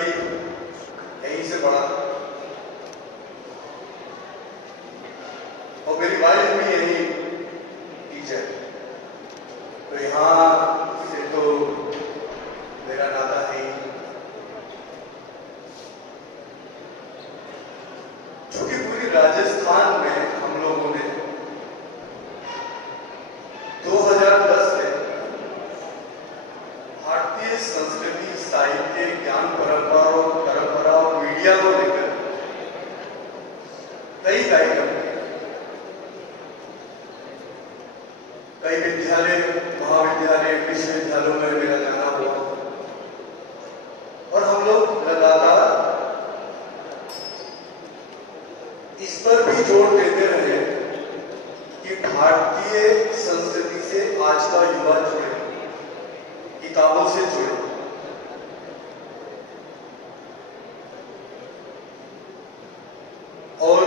भी यहीं से पढ़ा और मेरी वाइफ भी यही टीचर। तो यहाँ से तो मेरा नाता है ही। चूंकि पूरी राजस्थान में हम लोगों ने 2010 में भारतीय संस्कृति, साहित्य, ज्ञान परंपरा और मीडिया को लेकर कई कार्यक्रम किए। कई विद्यालय, महाविद्यालय, विश्वविद्यालयों में मेरा जाना हुआ और हम लोग लगातार इस पर भी जोर देते रहे कि भारतीय संस्कृति से आज का युवा जुड़े, किताबों से जुड़े। और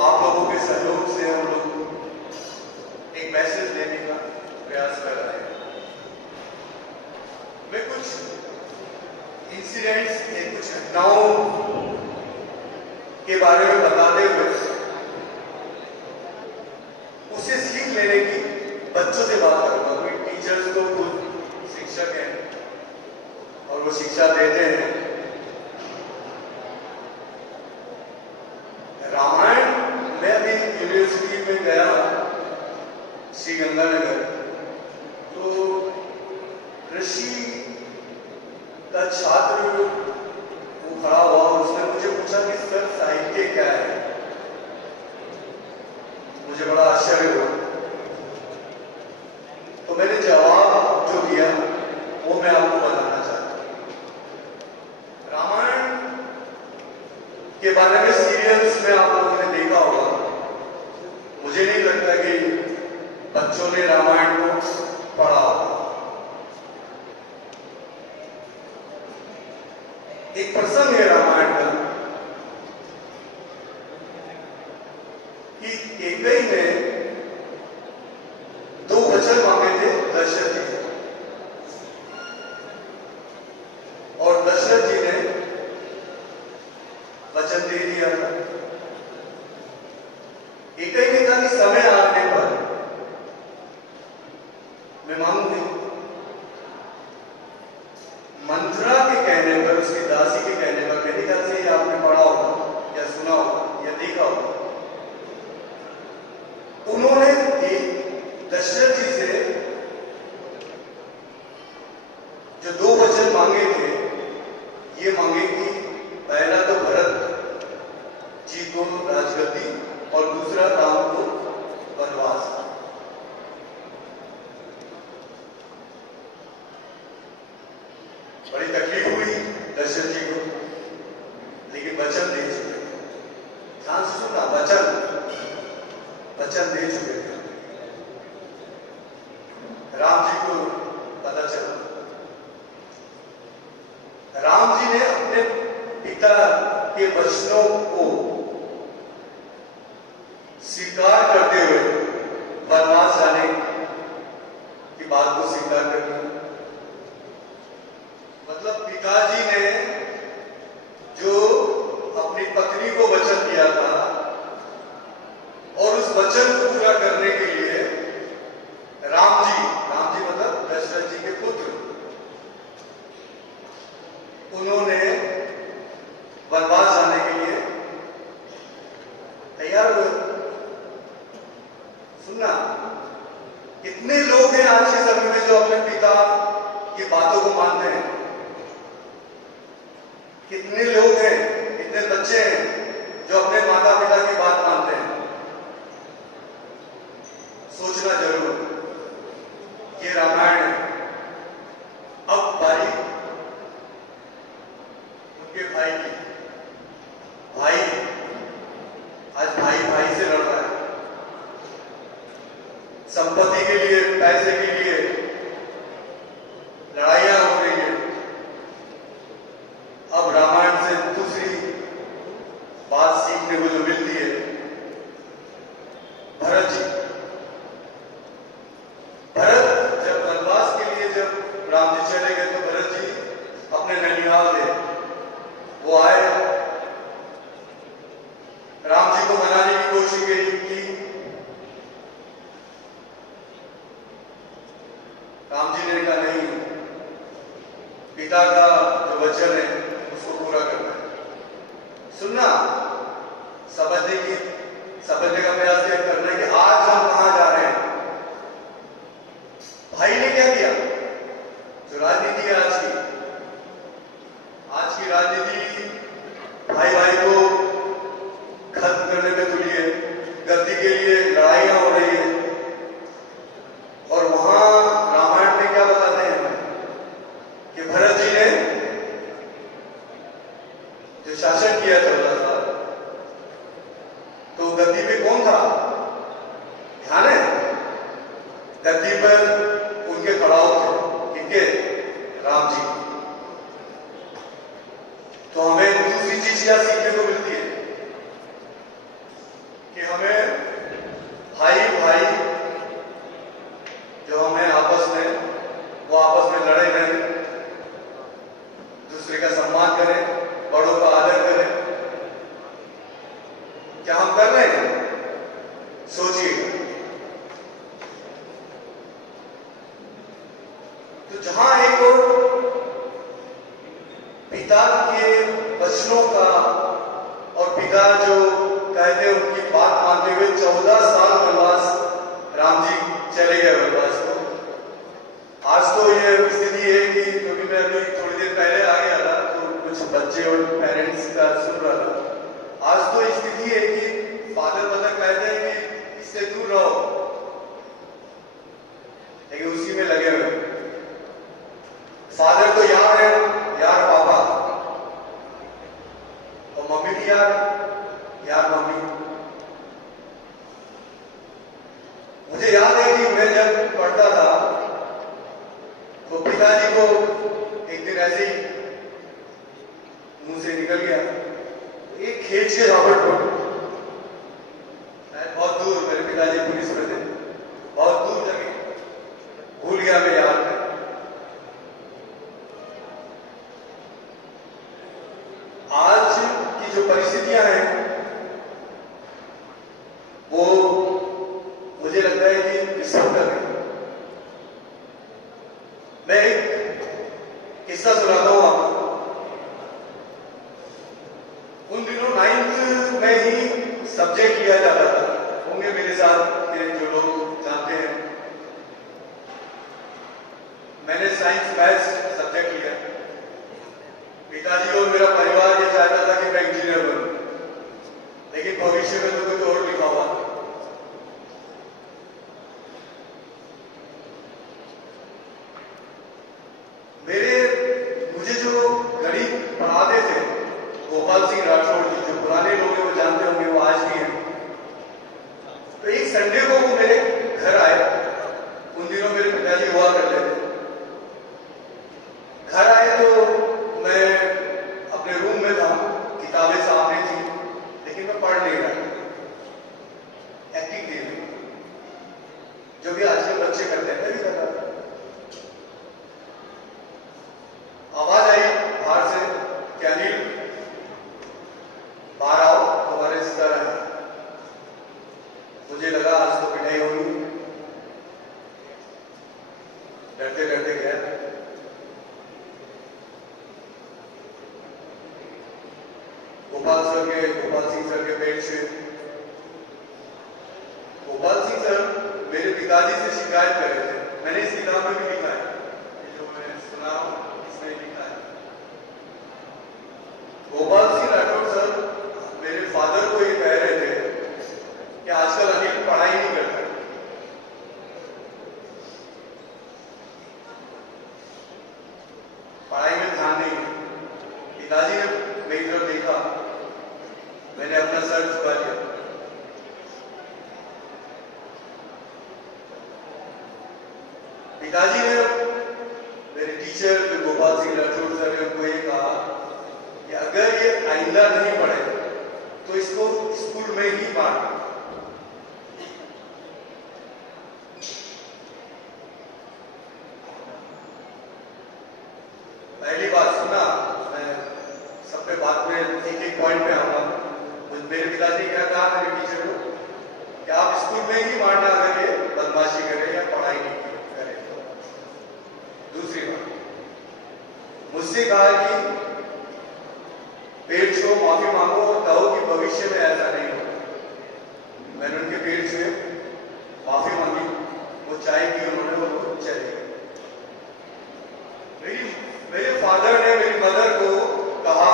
आप लोगों के सहयोग से हम लोग एक मैसेज देने का प्रयास कर रहे हैं। मैं कुछ इंसिडेंट्स, कुछ घटनाओं के बारे में बताते हुए उसे सीख लेने की बच्चों से बात करूंगा। कोई टीचर्स तो खुद शिक्षक हैं और वो शिक्षा देते हैं। रामायण, मैं अभी यूनिवर्सिटी में गया श्री गंगानगर, तो ऋषि का छात्र वो खड़ा हुआ, उसने मुझे पूछा कि सर साहित्य क्या है। मुझे बड़ा आश्चर्य हुआ, तो मैंने जवाब जो दिया वो मैं आपको बताना चाहता हूं। रामायण के बारे में सीरियल्स में आप लोगों ने देखा होगा। मुझे नहीं लगता कि बच्चों ने रामायण को पढ़ा होगा। एक प्रसंग है रामायण का कि कैकेयी ने 2 वचन मांगे थे दशरथ जी से, और दशरथ जी ने वचन दे दिया था। कैकेयी ने कहा कि समय आने पर मैं मांगूंगी। मंथरा के कहने पर, उसकी दासी के कहने पर, मेरे ख्याल से आपने पढ़ा होगा या सुना होगा या देखा होगा, उन्होंने दशरथ जी से जो 2 वचन मांगे थे, ये मांगे कि पहला तो भरत जी को राजगद्दी और दूसरा राम को वनवास। बड़ी तकलीफ हुई दशरथ जी को, लेकिन वचन दे चुके थे। ध्यान से सुनना, वचन दे चुके थे। राम जी को पता चला, राम जी ने अपने पिता के वचनों को स्वीकार करते हुए वनवास जाने की बात को स्वीकार कर लिया। मतलब पिताजी ने जो अपनी पत्नी को वचन दिया था और उस वचन को पूरा करने के लिए राम जी मतलब दशरथ जी के पुत्र, उन्होंने वनवास जाने के लिए तैयार हुए। सुनना, कितने लोग हैं आज के समय में जो अपने पिता की बातों को मानते हैं? कितने लोग हैं, कितने बच्चे हैं जो अपने माता पिता की बात मानते हैं? सोचना जरूर, ये रामायण है। अब बारी उनके भाई की। भाई, आज भाई से लड़ रहा है, संपत्ति के लिए, पैसे के लिए लड़ाइयां हो रही है। अब रामायण से दूसरी बात सीखने को जो मिलती है, भरत जी, जब वनवास के लिए जब राम जी चले गए तो भरत जी अपने ननिहाल गए। राजनीति भाई भाई को खत्म करने में तुली है, गद्दी के लिए लड़ाइयां हो रही है। और वहां रामायण में क्या बताते हैं कि भरत जी ने जो शासन किया 14 साल, तो गद्दी पे कौन था? ध्यान है? गद्दी पर उनके खड़ा थे किनके? राम जी। तो हमें दूसरी चीज क्या सीखने को मिलती है कि हमें भाई भाई जो हमें आपस में, वो आपस में लड़े नहीं, दूसरे का सम्मान करें, बड़ों का आदर करें। क्या हम कर रहे हैं? सोचिए। तो जहां एक पिता के वचनों का, और पिता जो कहते हैं उनकी बात मानते हुए 14 साल वनवास राम जी चले गए वनवास को। आज तो ये स्थिति है कि, क्योंकि मैं अभी थोड़ी देर पहले आ गया था तो कुछ बच्चे और पेरेंट्स का सुन रहा था। आज तो स्थिति है कि फादर मदर कहते हैं कि इससे दूर रहो, लेकिन उसी में लगे हुए। फादर तो यार है, यार पापा, और मम्मी भी यार, यार मम्मी। मुझे याद है कि मैं जब पढ़ता था तो पिताजी को एक दिन ऐसे ही मुंह से निकल गया, एक खींच के झापट पड़। बहुत दूर, मेरे पिताजी पुलिस में थे, बहुत दूर लगे, भूल गया मैं याद में। आज की जो परिस्थितियां हैं वो मुझे लगता है कि डिस्टर्ब कर रही। मैं एक किस्सा सुनाता हूं आपको। उन दिनों 9th में ही सब्जेक्ट लिया जाता था, होंगे मेरे साथ के जो लोग जानते हैं। मैंने साइंस मैथ्स सब्जेक्ट लिया। पिताजी और मेरा परिवार ये चाहता था कि मैं इंजीनियर बनूं, लेकिन भविष्य में तो कुछ और लिखा हुआ। मुझे जो गणित पढ़ाते थे गोपाल सिंह राठौड़ जी, जो पुराने लोग हैं वो जानते होंगे, वो आज भी हैं। तो एक संडे को वो मेरे घर आए। उन दिनों मेरे पिताजी हुआ करते थे। घर आए तो मैं अपने रूम में था, किताबें सामने थी, लेकिन मैं पढ़ नहीं रहा, एक्टिंग दे रही, जो भी आजकल बच्चे करते हैं, मैं भी कर रहा था। आवाज आई बाहर से कि अनिल बाहर आओ, तुम्हारे रिश्तेदार आए। मुझे लगा आज तो पिटाई होगी, डरते डरते गया। गोपाल सिंह सर के पेट से। गोपाल सिंह सर मेरे पिताजी से शिकायत कर रहे थे। मैंने इस किताब में भी लिखा है, जो मैं सुना इसमें लिखा है। गोपाल सिंह राठौड़ सर मेरे फादर को ये कह रहे थे कि आजकल अनिल पढ़ाई नहीं करता, पढ़ाई में ध्यान नहीं है। पिताजी ने मेरी तरफ देखा, मैंने अपना सर झुका लिया। पिताजी ने, मेरे टीचर जो गोपाल सिंह राठौड़ सर ने, उनको ये कहा कि अगर ये आइंदा नहीं पढ़े तो इसको स्कूल में ही मार। पहली बात सुना, मैं सब पे बात में एक एक पॉइंट पे आऊंगा। मेरे पिताजी ने क्या कहा मेरे टीचर को कि आप स्कूल में ही मारना अगर ये बदमाशी करें या पढ़ाई नहीं करें। दूसरी बात, मुझसे कहा कि पेट छो, माफी मांगो और कहो कि भविष्य में ऐसा नहीं हो। मैंने उनके पेट छुए, माफी मांगी, वो चाय पी उन्होंने, वो चले गए। मेरे फादर ने मेरी मदर को कहा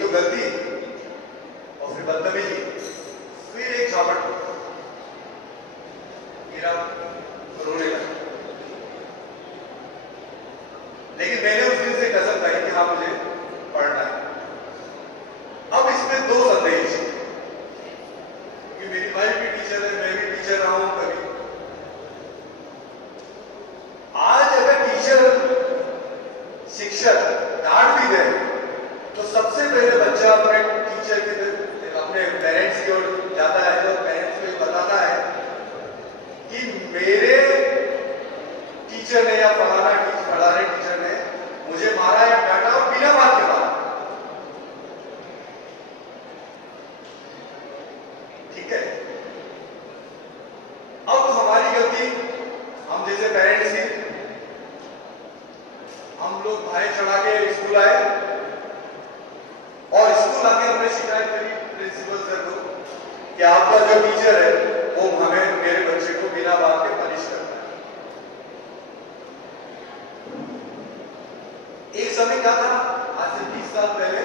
एक तो गलती और फिर बदतमीजी, फिर एक झापट, मेरा रोने लगा। लेकिन मैंने उस दिन से कसम खाई कि हाँ मुझे पढ़ना है। अब इसमें दो संदेश, कि मेरी वाइफ भी टीचर है, मैं भी टीचर रहा हूं कभी। आज अगर टीचर शिक्षक डांट भी दे तो सबसे पहले बच्चा अपने टीचर के, अपने पेरेंट्स की ओर जाता है, तो पेरेंट्स को बताता है कि मेरे टीचर ने या फलाने टीचर ने मुझे मारा या डांटा और बिना बात के मारा। ठीक है, अब हमारी गलती, हम जैसे पेरेंट्स की, हम लोग भाई चढ़ा के स्कूल आए और स्कूल आके हमने शिकायत करी प्रिंसिपल सर को कि आपका जो टीचर है वो हमें, मेरे बच्चे को बिना बात के पनिश करता है। एक समय क्या था, आज से 20 साल पहले,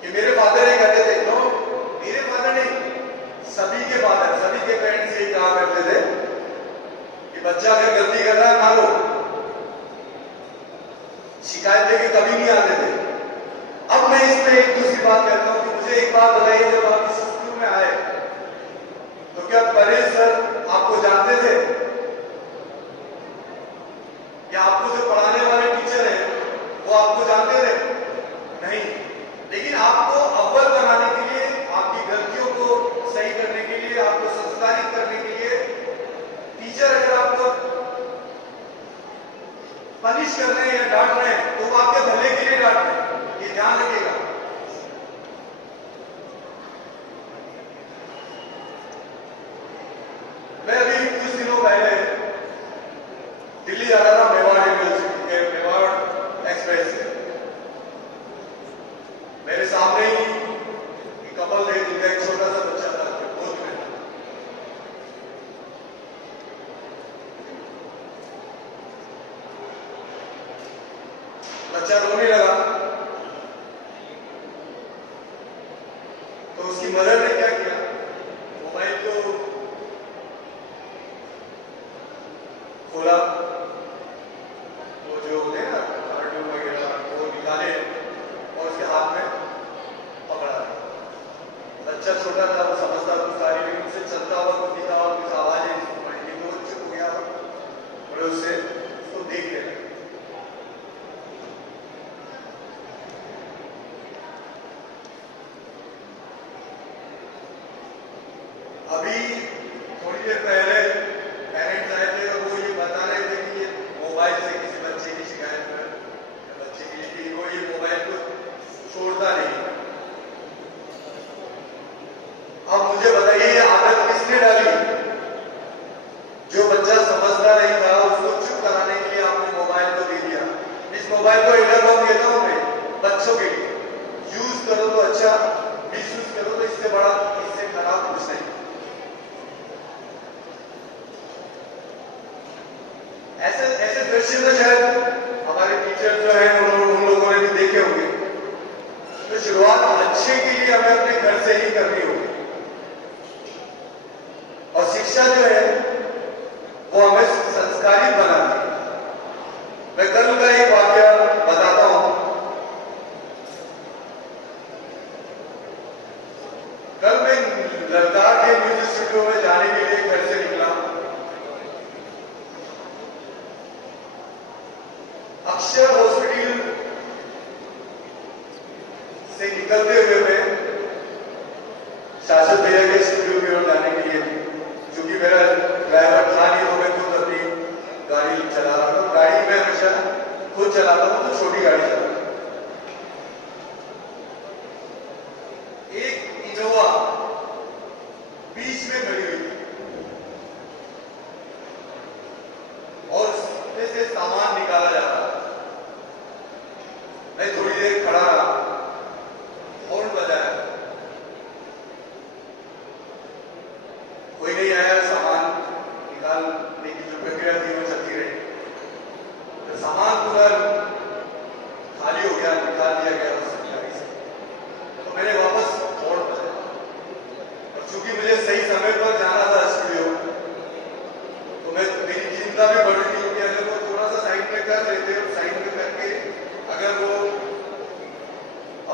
कि मेरे फादर ये कहते थे, नो मेरे फादर नहीं, सभी के फादर, सभी के पेरेंट्स ये कहा करते थे कि बच्चा अगर गलती कर रहा है मारो, शिकायत लेके कभी नहीं आते थे। अब मैं इसमें एक दूसरी बात कहता हूं कि मुझे एक बात बताइए, जब आप इस स्कूल में आए तो क्या परेश सर आपको जानते थे, या आपको जो पढ़ाने वाले टीचर हैं वो आपको जानते थे? नहीं। लेकिन आपको अव्वल बनाने के लिए, आपकी गलतियों को सही करने के लिए, आपको संस्कारित करने के लिए, टीचर अगर आपको पनिश कर रहे हैं या डांट रहे हैं तो वो आपके भले के लिए डांट रहे हैं, ये ध्यान रखिएगा। मैं अभी कुछ दिनों पहले दिल्ली जा रहा था, मेवाड़ यूनिवर्सिटी के मेवाड़ एक्सप्रेस से। मेरे सामने ही एक कपल थे जिनका एक छोटा सा बच्चा था, गोद में था। बच्चा रोने लगा तो उसकी मदर ने क्या किया, मोबाइल को खोला, वो जो होते हैं ना कार्टून वगैरह, वो निकाले और उसके हाथ में पकड़ा। बच्चा छोटा था, वो समझता कुछ सारी, लेकिन उसे चलता हुआ कुछ दिखा हुआ, कुछ आवाजें सुनाई, तो चुप हो गया और उससे उसको देख लेना। अभी थोड़ी देर पहले पेरेंट्स आए थे और वो ये बता रहे थे कि ये मोबाइल से किसी बच्चे की शिकायत कर, बच्चे की कि वो ये मोबाइल को छोड़ता नहीं। अब मुझे बताइए ये आदत किसने डाली? जो बच्चा समझता नहीं था उसको चुप कराने के लिए आपने मोबाइल को दे दिया। इस मोबाइल को इंटरकॉम देता हूं मैं बच्चों के लिए, यूज करो तो अच्छा, मिसयूज करो तो इससे बड़ा, इससे खराब कुछ नहीं। ऐसे ऐसे दृश्य में शायद हमारे टीचर जो है उन लोगों ने भी देखे होंगे। तो शुरुआत अच्छे के लिए हमें अपने घर से ही करनी होगी, और शिक्षा जो है वो हमें संस्कारित बनाती है। मैं कल का एक वाक्य बताता हूं। कल मैं लद्दाख के म्यूजिक स्टूडियो में जाने के लिए घर से निकला। अक्षर हॉस्पिटल से निकलते हुए मैं शाश्वत भैया के स्टूडियो की ओर जाने के लिए, क्योंकि मेरा ड्राइवर था नहीं तो मैं खुद अपनी गाड़ी चला रहा था। गाड़ी में हमेशा खुद चलाता हूं तो छोटी गाड़ी चलाता हूं। एक इनोवा बीच में खड़ी हुई थी और उसमें से सामान निकाला जा रहा था। मैं थोड़ी देर खड़ा रहा, हॉर्न बजाया, कोई नहीं आया। सामान निकालने की जो प्रक्रिया थी वो चलती रही। तो सामान पूरा खाली हो गया, निकाल दिया गया उस गाड़ी से।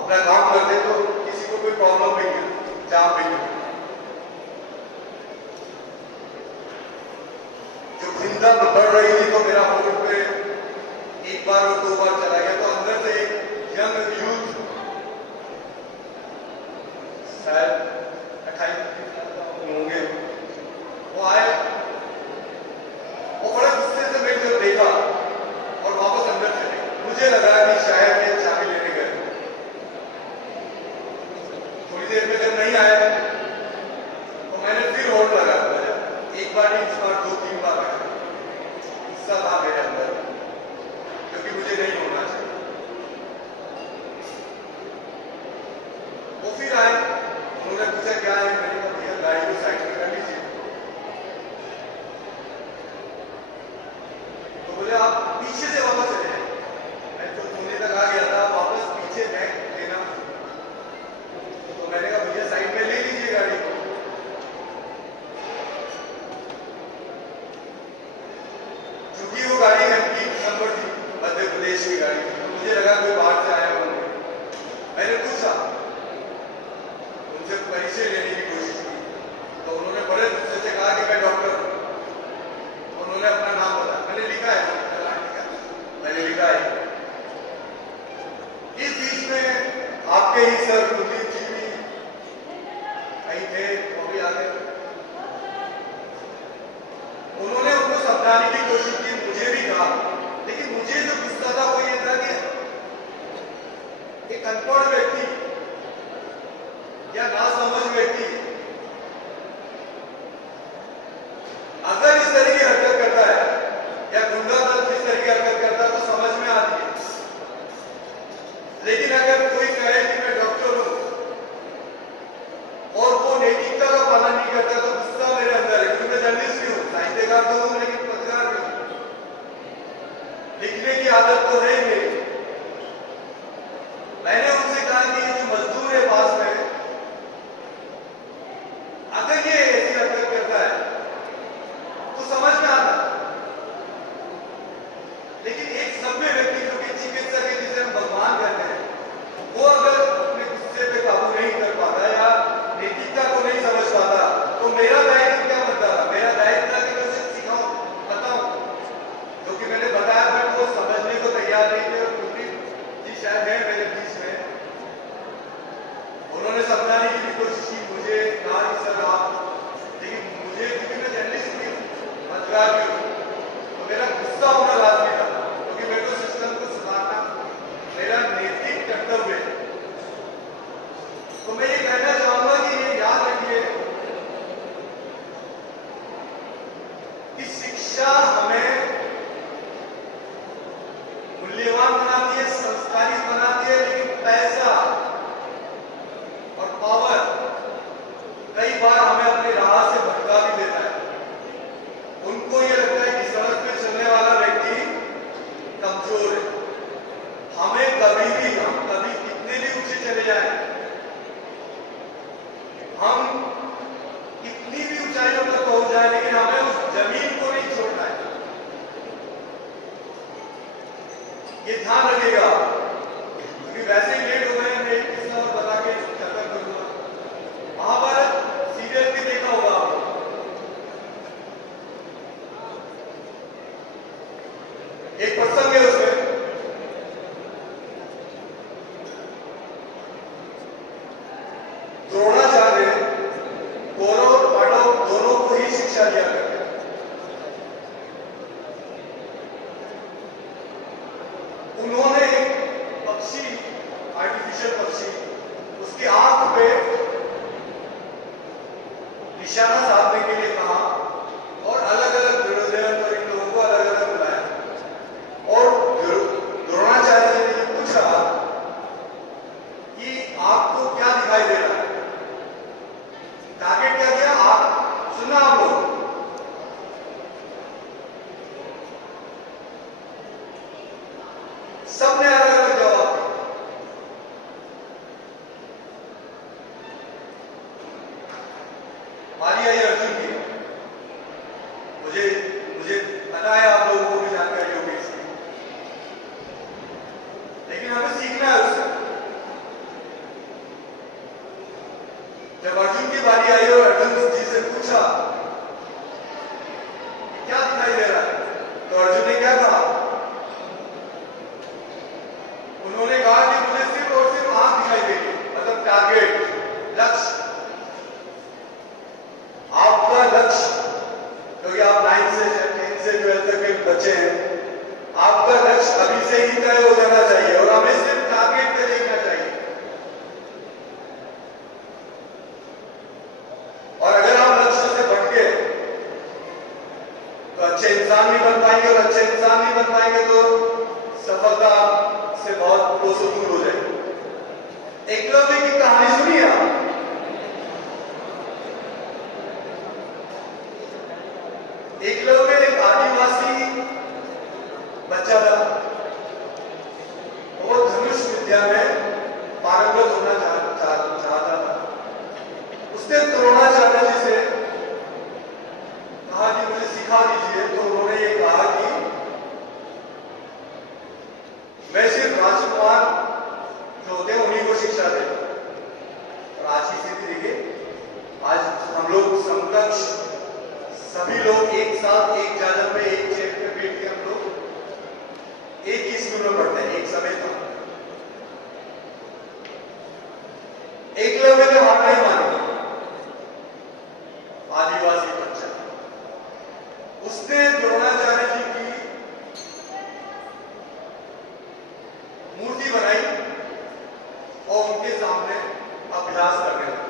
अपना काम करते तो किसी को कोई प्रॉब्लम नहीं है जहां पे जो चिंता बढ़ रही थी तो मेरा फोन पे एक बार और 2 बार चला गया, तो अंदर से एक यंग यूथ शायद 28 होंगे, वो आए, वो बड़े गुस्से से मेरे को देखा और वापस अंदर चले। मुझे लगा कि शायद ये चाबी लेने गए। थोड़ी देर में जब नहीं आए तो मैंने फिर होल्ड लगा दिया। एक बार नहीं, इस बार 2-3 बार आया। गुस्सा था मेरे अंदर क्योंकि मुझे नहीं होना चाहिए। वो फिर आए, उन्होंने पूछा क्या है, मैंने कहा भैया गाड़ी को साइड में कर लीजिए। तो बोले आप पीछे से वापस चले जाए। मैं तो पुणे तक आ गया था, वापस पीछे बैग लेना। तो मैंने कहा भैया साइड में ले लीजिए गाड़ी को। क्योंकि वो गाड़ी एमपी नंबर थी, मध्य प्रदेश की गाड़ी थी, तो मुझे लगा कोई बाहर से आया होंगे। मैंने पूछा, उनसे परिचय लेने की कोशिश की, तो उन्होंने बड़े गुस्से से कहा कि मैं डॉक्टर हूं। उन्होंने अपना नाम बताया, मैंने लिखा है, मैंने लिखा है। इस बीच में आपके ही सर कुलदीप जी भी कहीं थे, वो भी आ गए। उन्होंने उनको समझाने की कोशिश की, मुझे भी कहा, लेकिन मुझे जो गुस्सा था वो ये था कि एक अनपढ़ व्यक्ति या नासमझ व्यक्ति अगर इस तरह की हरकत करता है या गुंडा तत्व इस तरह की हरकत करता है तो समझ में आती है। लेकिन अगर कोई कहे कि मैं डॉक्टर हूं और वो नैतिकता का पालन नहीं करता तो गुस्सा मेरे अंदर है, क्योंकि मैं जर्नलिस्ट भी हूं, साहित्यकार तो हूं लेकिन पत्रकार भी हूं, लिखने की आदत तो है ही मेरी। मैंने उनसे कहा कि ये जो मजदूर है पास में, अगर ये ऐसी हरकत करता है तो समझ में आता, लेकिन एक सभ्य व्यक्ति जो कि चिकित्सक है, जिसे हम भगवान कहते हैं, वो अगर अपने गुस्से पे काबू नहीं कर पाता या नैतिकता को नहीं समझ पाता तो मेरा दायित्व क्या बनता है? मेरा दायित्व था कि मैं उसे सिखाऊं, बताऊं, जो कि मैंने बताया, बट वो समझने को तैयार नहीं थे। कुलदीप जी शायद है मेरे बीच में, उन्होंने समझाने की भी कोशिश की, मुझे कहा कि सर आप, लेकिन मुझे, क्योंकि मैं जर्नलिस्ट भी हूं, पत्रकार भी हूं, तो मेरा गुस्सा होना लाजमी था, क्योंकि मेरे को सिस्टम को सुधारना मेरा नैतिक कर्तव्य है। तो मैं ये कहना चाहूंगा कि ये याद रखिए कि शिक्षा हमें मूल्यवान बनाती है, संस्कारी बनाती है, लेकिन पैसा और पावर कई बार हमें अपनी राह से भटका भी देता है। उनको ये लगता है कि सड़क पे चलने वाला व्यक्ति कमजोर है। हमें कभी भी, हम कभी कितने भी ऊंचे चले जाएं, हम कितनी भी ऊंचाइयों तक पहुंच जाए, लेकिन हमें उस जमीन को नहीं छोड़ना है। ये ध्यान रखिएगा, क्योंकि वैसे ही लेट हो गए। मैं एक किस्सा और बता के खत्म करूंगा। महाभारत सीरियल भी देखा होगा आपने, एक प्रसंग है उसमें, द्रोणाचार्य कौरव और पांडव दोनों को ही शिक्षा दिया करते हैं। उन्होंने एक पक्षी, आर्टिफिशियल पक्षी, उसकी आंख पे निशाना साधने के लिए कहा और अलग अलग दुर्योधन और इन लोगों को अलग अलग बुलाया और द्रोणाचार्य जी ने पूछा कि आपको क्या दिखाई दे रहा है? टारगेट क्या किया? आप सुनना, आप लोग सबने अलग अलग जवाब दिया। बारी आई जब अर्जुन की बारी आई और अर्जुन जी से पूछा क्या दिखाई दे रहा है, तो अर्जुन ने क्या कहा? उन्होंने कहा कि मुझे सिर्फ और सिर्फ आंख दिखाई देगी, मतलब टारगेट, लक्ष्य, आपका लक्ष्य, क्योंकि आप 9 से 12 तक के बच्चे हैं, आपका लक्ष्य अभी से ही तय हो जाना चाहिए और हमें सिर्फ टारगेट पे देखना चाहिए। और अगर आप लक्ष्य से भटके तो अच्छे इंसान नहीं बन पाएंगे, और अच्छे इंसान नहीं बन पाएंगे तो सफलता से बहुत कोसों दूर हो जाएगी। एकलव्य की कहानी सुनिए आप। एकलव्य एक आदिवासी बच्चा था, वो धनुष विद्या में पारंगत होना चाहता था। उसने द्रोणाचार्य जी से कहा कि मुझे सिखा दीजिए, तो उन्होंने ये कहा कि मैं सिर्फ राजकुमार जो होते हैं उन्हीं को शिक्षा देता। और आज की स्थिति देखिए, आज हम लोग समकक्ष सभी लोग एक साथ एक चादर पे एक चेयर पे बैठ के हम लोग एक ही स्कूल में पढ़ते हैं, एक समय था। एकलव्य ने हार नहीं मानी, आदिवासी बच्चा, उसने द्रोणाचार्य जी की मूर्ति बनाई और उनके सामने अभ्यास करने लगा।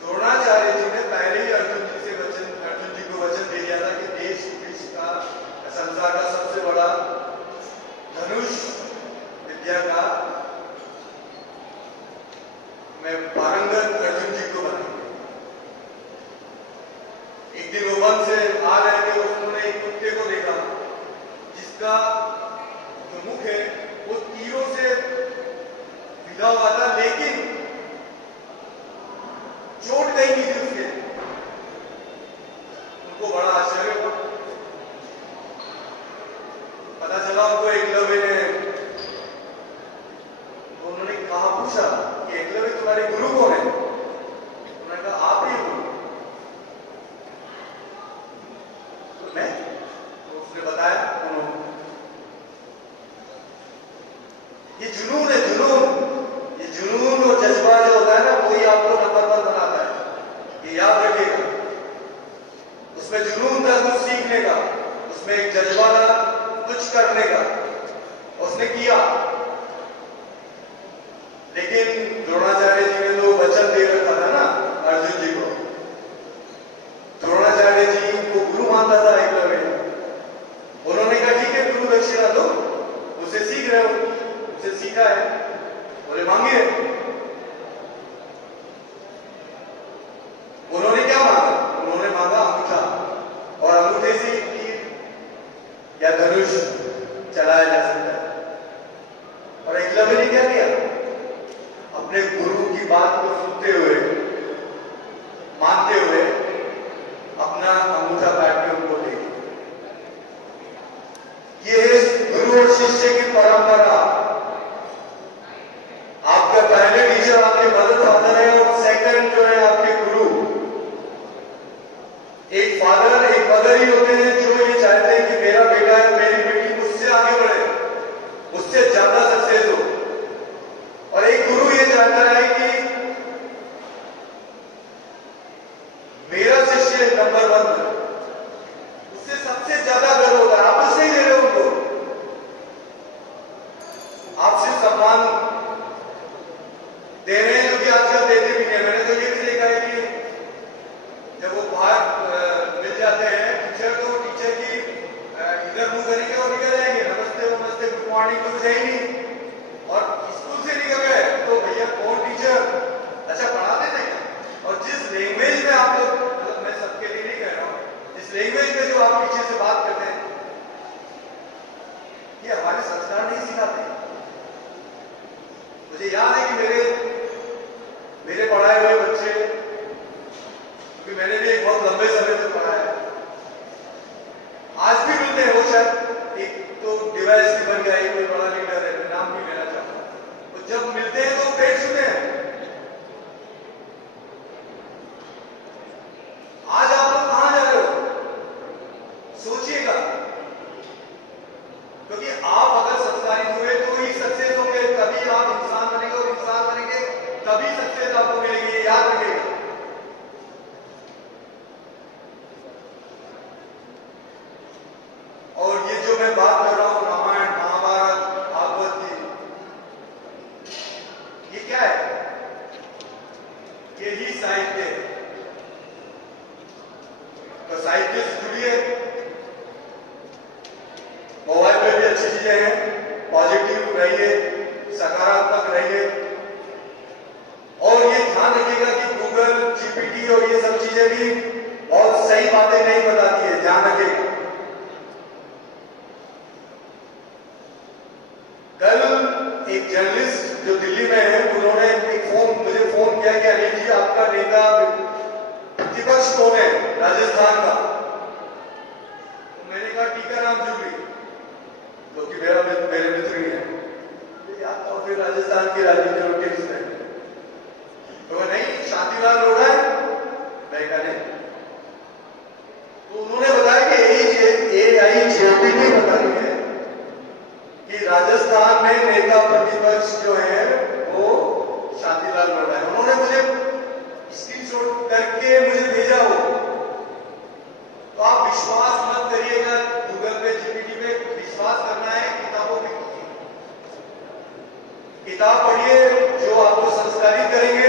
द्रोणाचार्य जी ने पहले ही अर्जुन जी को वचन दे दिया था कि देश विदेश का, संसार का सबसे बड़ा धनुष विद्या का मैं पारंगत अर्जुन जी को बनाऊंगा। एक दिन वो वन से आ रहे थे, उन्होंने एक कुत्ते को देखा जिसका जो मुख है वो तीरों से भिड़ा हुआ था, लेकिन चोट कहीं नहीं थी उसके। उनको बड़ा आश्चर्य हुआ, पता चला उनको एकलव्य ने, तो उन्होंने कहा, पूछा कि एकलव्य तुम्हारे गुरु कौन है? उन्होंने कहा आप ही गुरु। तो मैं, तो उसने बताया उन्होंने, ये जुनून है, ये जुनून और जज्बा जो होता है ना, वही आपको नंबर 1 बनाता है, ये याद रखिएगा। उसमें जुनून था कुछ सीखने का, उसमें एक जज्बा था कुछ करने का, उसने किया। लेकिन द्रोणाचार्य जी ने तो वचन दे रखा था ना अर्जुन जी को, द्रोणाचार्य जी को गुरु मानता था एकलव्य। उन्होंने कहा ठीक है, गुरु दक्षिणा दो, उसे सीख रहे हो, उसे सीखा है, बोले मांगिए। उन्होंने क्या मांगा? उन्होंने मांगा अंगूठा, और अंगूठे से तीर या धनुष चलाया जा सकता है। और एकलव्य ने क्या किया? अपने गुरु की बात को सुनते हुए, मानते हुए अपना अंगूठा काट के उनको दे दिया। ये है गुरु और शिष्य की परंपरा। आपका पहले टीचर आपके मदर फादर है, और सेकंड जो है आपके गुरु। एक फादर एक मदर ही होते हैं जो ये चाहते हैं कि मेरा बेटा या मेरी बेटी मुझसे आगे बढ़े, उससे ज्यादा सक्सेस हो। और एक गुरु ये चाहता है कि मेरा शिष्य नंबर 1 बने, उससे सबसे ज्यादा गर्व होता है। आप उससे ही दे रहे हो उनको, आपसे सम्मान दे रहे हैं, जो कि आजकल देते भी नहीं। मैंने तो ये भी देखा है कि जब वो बाहर मिल जाते हैं टीचर, तो टीचर की इधर मुंह करेंगे और निकल जाएंगे, नमस्ते नमस्ते गुड मॉर्निंग तो कुछ है ही नहीं। और स्कूल से निकल गए तो भैया कौन टीचर, अच्छा पढ़ाते थे क्या? और जिस लैंग्वेज में आप लोग, मतलब मैं सबके लिए नहीं कह रहा हूँ, जिस लैंग्वेज में जो आप टीचर से बात करते हैं, ये हमारे संस्कार नहीं सिखाते। मुझे याद है कि मेरे पढ़ाए हुए बच्चे, क्योंकि मैंने भी एक बहुत लंबे समय तक पढ़ाया, आज भी मिलते हैं। वो शायद एक तो डिवाइस बन गया, कोई बड़ा लीडर है, नाम भी जब मिलते हैं तो पेट छूते हैं। आज आप लोग कहां जा रहे हो सोचिएगा, क्योंकि आप अगर संस्कारित हुए तो ही सक्सेस होंगे, तभी आप इंसान बनेंगे, और इंसान बनेंगे तभी सक्सेस आपको मिलेगी, ये याद रखिएगा। और ये जो मैं बात कर रहा हूं रामायण महाभारत भागवत की, ये क्या है? यही साहित्य है। तो साहित्य से जुड़िए, मोबाइल पे भी अच्छी चीजें हैं, पॉजिटिव रहिए, सकारात्मक रहिए। और ये ध्यान रखिएगा कि गूगल जीपीटी और ये सब चीजें भी बहुत सही बातें नहीं बताती है, ध्यान रखिएगा। कल एक जर्नलिस्ट जो दिल्ली में है, उन्होंने मुझे फोन किया कि अनिल जी आपका नेता प्रतिपक्ष कौन है राजस्थान का? तो मैंने कहा टीकाराम जूली, जो कि मेरे मित्र ही है। याद तो फिर राजस्थान की राजनीति और टिप्स में तो नहीं, शांतिलाल रोड़ा है, मैं कहा नहीं। तो उन्होंने बताया कि AIJP ने बता रही है कि राजस्थान में नेता प्रतिपक्ष जो है वो शांतिलाल रोड़ा है। उन्होंने मुझे स्क्रीनशॉट करके मुझे भेजा हो। तो आप विश्वास मत करिएगा गूगल पे जीपीटी पे, विश्वास करना है किताबों पे कीजिए। किताब पढ़िए जो आपको संस्कारित करेंगे,